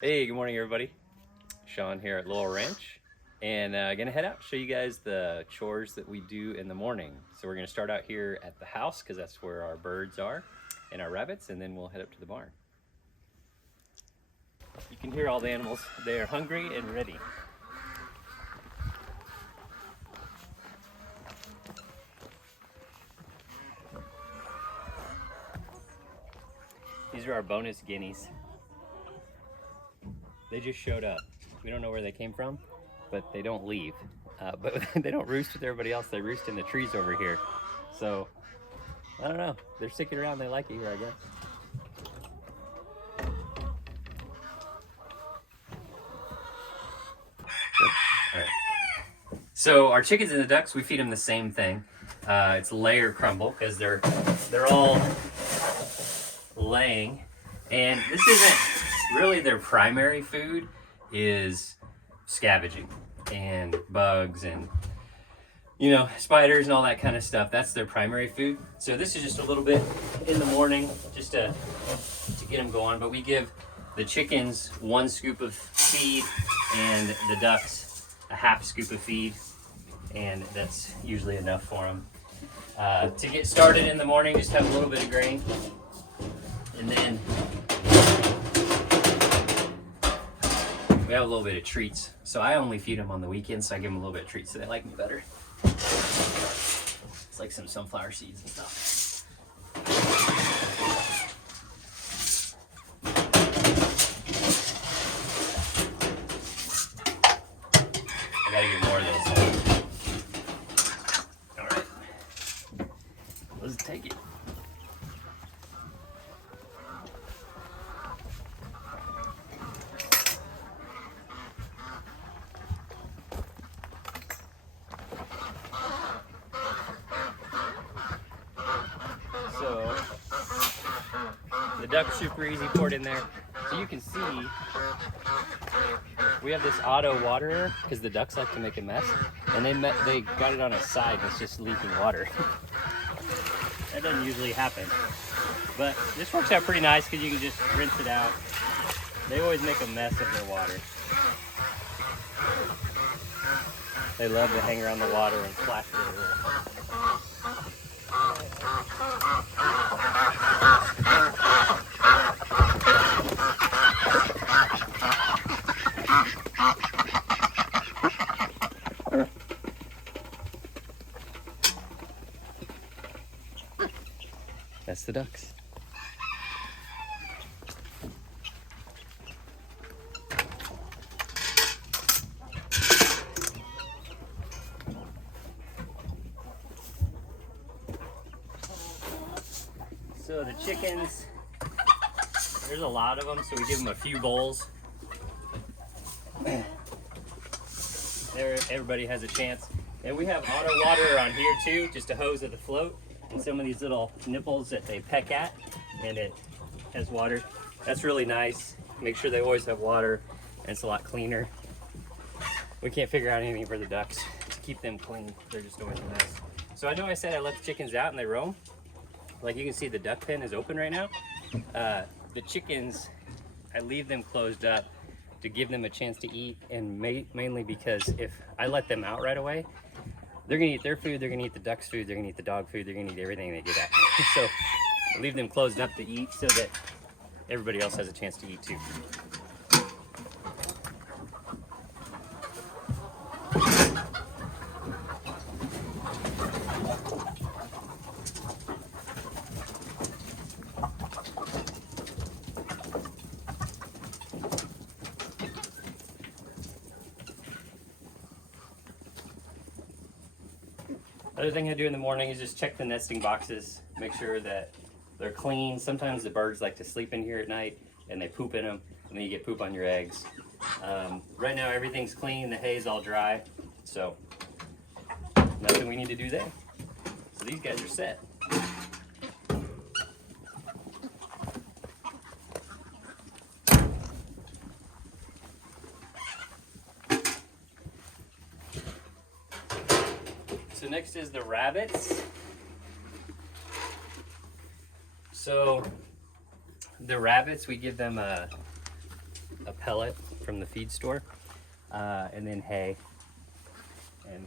Hey, good morning, everybody. Sean here at Lowell Ranch, and gonna head out show you guys the chores that we do in the morning. So we're gonna start out here at the house because that's where our birds are and our rabbits, and then we'll head up to the barn. You can hear all the animals. They are hungry and ready. These are our bonus guineas. They just showed up. We don't know where they came from, but they don't leave. But they don't roost with everybody else. They roost in the trees over here. So I don't know. They're sticking around. They like it here, I guess. All right. So our chickens and the ducks, we feed them the same thing. It's layer crumble because they're all laying, and this isn't really their primary food. Is scavenging and bugs and spiders and all that kind of stuff. That's their primary food. So this is just a little bit in the morning just to get them going. But we give the chickens 1 scoop of feed and the ducks a half scoop of feed, and that's usually enough for them. To get started in the morning, just have a little bit of grain, and then we have a little bit of treats. So I only feed them on the weekends, so I give them a little bit of treats so they like me better. It's like some sunflower seeds and stuff. I gotta get more of those. All right, let's take it. So the duck's super easy poured in there. So you can see we have this auto waterer because the ducks like to make a mess, and they got it on its side and it's just leaking water. That doesn't usually happen, but this works out pretty nice because you can just rinse it out. They always make a mess of their water. They love to hang around the water and splash it everywhere. That's the ducks. So the chickens, there's a lot of them, so we give them a few bowls. There, everybody has a chance. And we have auto water on here too, just a hose of the float, and some of these little nipples that they peck at, and it has water. That's really nice. Make sure they always have water, and it's a lot cleaner. We can't figure out anything for the ducks to keep them clean. They're just always a mess. So I know I said I let the chickens out and they roam. Like you can see, the duck pen is open right now. The chickens, I leave them closed up to give them a chance to eat, and mainly because if I let them out right away, they're gonna eat their food, they're gonna eat the duck's food, they're gonna eat the dog food, they're gonna eat everything they get at. So I leave them closed up to eat so that everybody else has a chance to eat too. Other thing I do in the morning is just check the nesting boxes, make sure that they're clean. Sometimes the birds like to sleep in here at night and they poop in them, and then you get poop on your eggs. Right now everything's clean, the hay's all dry, so nothing we need to do there. So these guys are set. So next is the rabbits. So the rabbits, we give them a pellet from the feed store, and then hay, and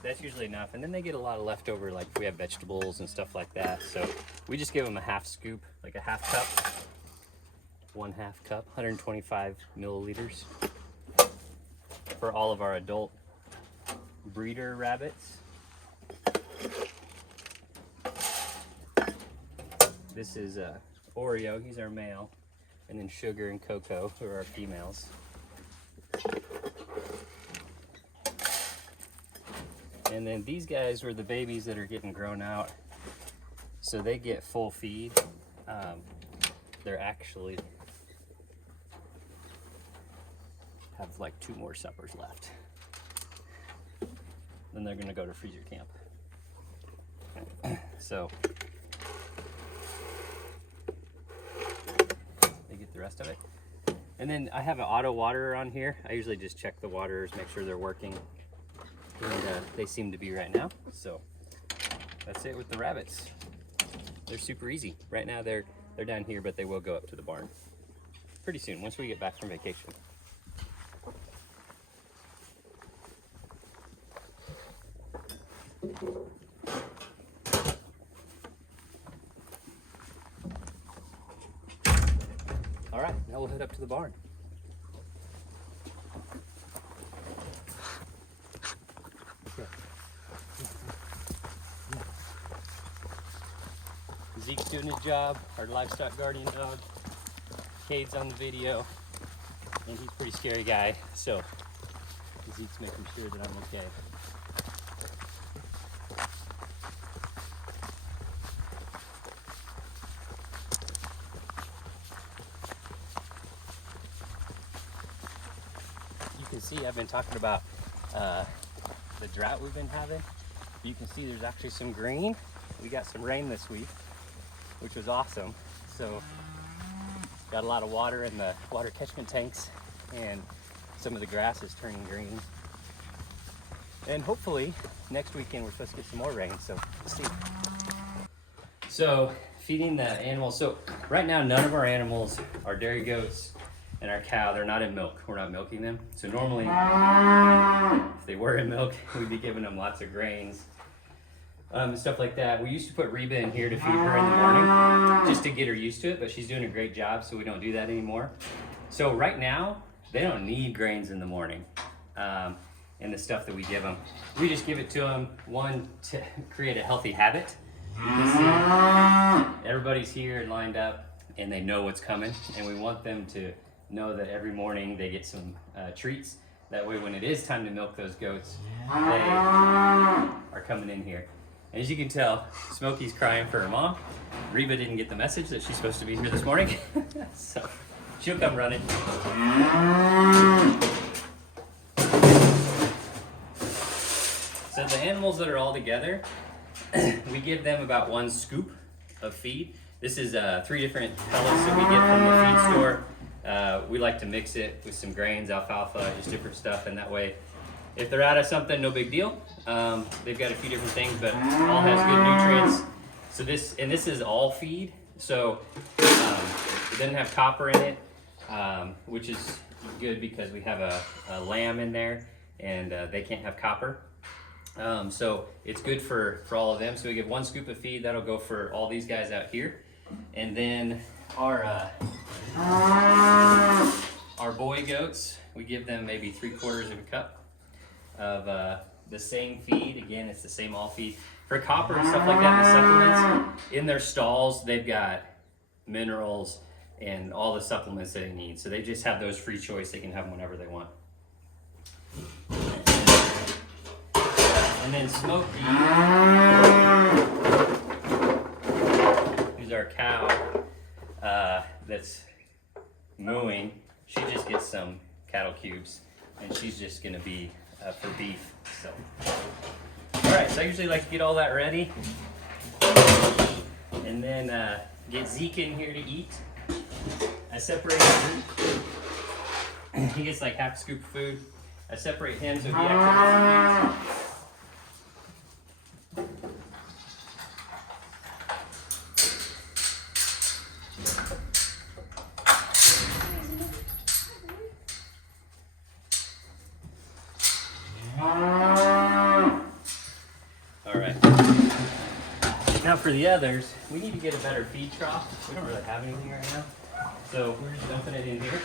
that's usually enough. And then they get a lot of leftover, like if we have vegetables and stuff like that. So we just give them a half scoop, like a half cup, 1/2 cup, 125 milliliters for all of our adult breeder rabbits. This is Oreo, he's our male, and then Sugar and Coco, who are our females. And then these guys were the babies that are getting grown out, so they get full feed. They're actually have like 2 more suppers left. Then they're gonna go to freezer camp. So they get the rest of it. And then I have an auto waterer on here. I usually just check the waters, make sure they're working. And they seem to be right now. So that's it with the rabbits. They're super easy. Right now they're down here, but they will go up to the barn pretty soon, once we get back from vacation. All right, now we'll head up to the barn. Zeke's doing his job, our livestock guardian dog. Cade's on the video, and he's a pretty scary guy, so Zeke's making sure that I'm okay. You can see I've been talking about the drought we've been having. You can see there's actually some green. We got some rain this week, which was awesome. So got a lot of water in the water catchment tanks, and some of the grass is turning green. And hopefully next weekend we're supposed to get some more rain, so let's see. So feeding the animals. So right now none of our animals, our dairy goats and our cow, they're not in milk. We're not milking them. So normally if they were in milk, we'd be giving them lots of grains. And stuff like that. We used to put Reba in here to feed her in the morning just to get her used to it, but she's doing a great job, so we don't do that anymore. So right now, they don't need grains in the morning, and the stuff that we give them. We just give it to them, one, to create a healthy habit. You can see everybody's here and lined up, and they know what's coming, and we want them to know that every morning they get some treats. That way when it is time to milk those goats, they are coming in here. As you can tell, Smokey's crying for her mom. Reba didn't get the message that she's supposed to be here this morning, so she'll come running. So the animals that are all together, we give them about 1 scoop of feed. This is 3 different pellets that we get from the feed store. We like to mix it with some grains, alfalfa, just different stuff, and that way if they're out of something, no big deal. They've got a few different things, but all has good nutrients. So this is all feed. So it doesn't have copper in it, which is good because we have a lamb in there, and they can't have copper. So it's good for all of them. So we give 1 scoop of feed. That'll go for all these guys out here. And then our boy goats, we give them maybe 3/4 of a cup of the same feed. Again, it's the same all feed. For copper and stuff like that, the supplements, in their stalls, they've got minerals and all the supplements that they need. So they just have those free choice. They can have them whenever they want. And then Smokey, who's our cow that's mooing, she just gets some cattle cubes, and she's just gonna be for beef. So, all right. So I usually like to get all that ready, and then get Zeke in here to eat. I separate Zeke. He gets like half a scoop of food. I separate him so he actually gets to eat. Now for the others, we need to get a better feed trough. We don't really have anything right now. So we're just dumping it in here.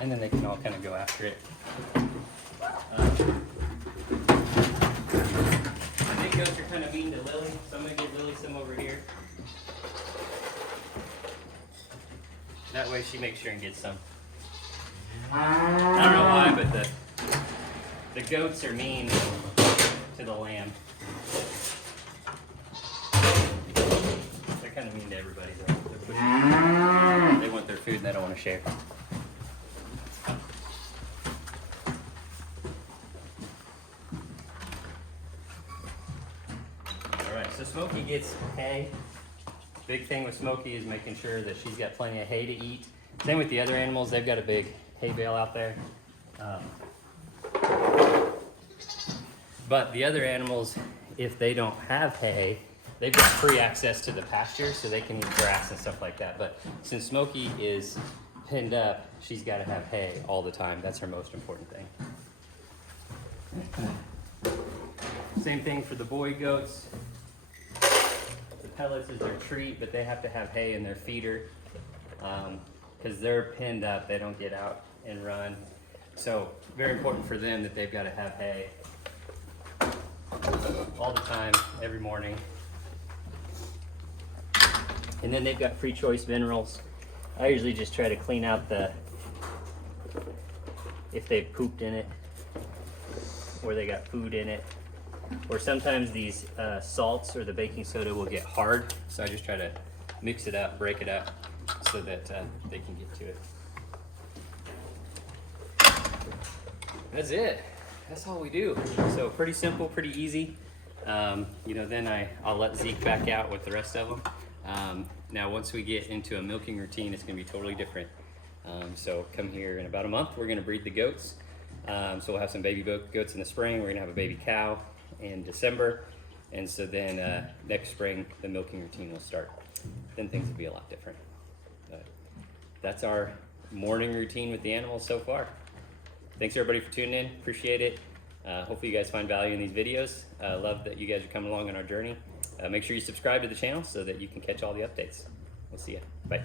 And then they can all kind of go after it. The big goats are kind of mean to Lily, so I'm going to give Lily some over here. That way she makes sure and gets some. I don't know why, but the goats are mean to the lamb. They're kind of mean to everybody though. They're pushing. They want their food and they don't want to share. Alright, so Smokey gets hay. Big thing with Smokey is making sure that she's got plenty of hay to eat. Same with the other animals, they've got a big hay bale out there. But the other animals, if they don't have hay, they've got free access to the pasture, so they can eat grass and stuff like that. But since Smokey is pinned up, she's got to have hay all the time. That's her most important thing. Same thing for the boy goats. The pellets is their treat, but they have to have hay in their feeder because they're pinned up. They don't get out and run. So very important for them that they've got to have hay all the time, every morning. And then they've got free choice minerals. I usually just try to clean out if they've pooped in it or they got food in it. Or sometimes these salts or the baking soda will get hard. So I just try to mix it up, break it up so that they can get to it. That's it. That's all we do. So pretty simple, pretty easy. Then I'll let Zeke back out with the rest of them. Now once we get into a milking routine, it's gonna be totally different. So come here in about a month, we're gonna breed the goats. So we'll have some baby goats in the spring. We're gonna have a baby cow in December. And so then next spring, the milking routine will start. Then things will be a lot different. But that's our morning routine with the animals so far. Thanks everybody for tuning in, appreciate it. Hopefully you guys find value in these videos. Love that you guys are coming along on our journey. Make sure you subscribe to the channel so that you can catch all the updates. We'll see you, bye.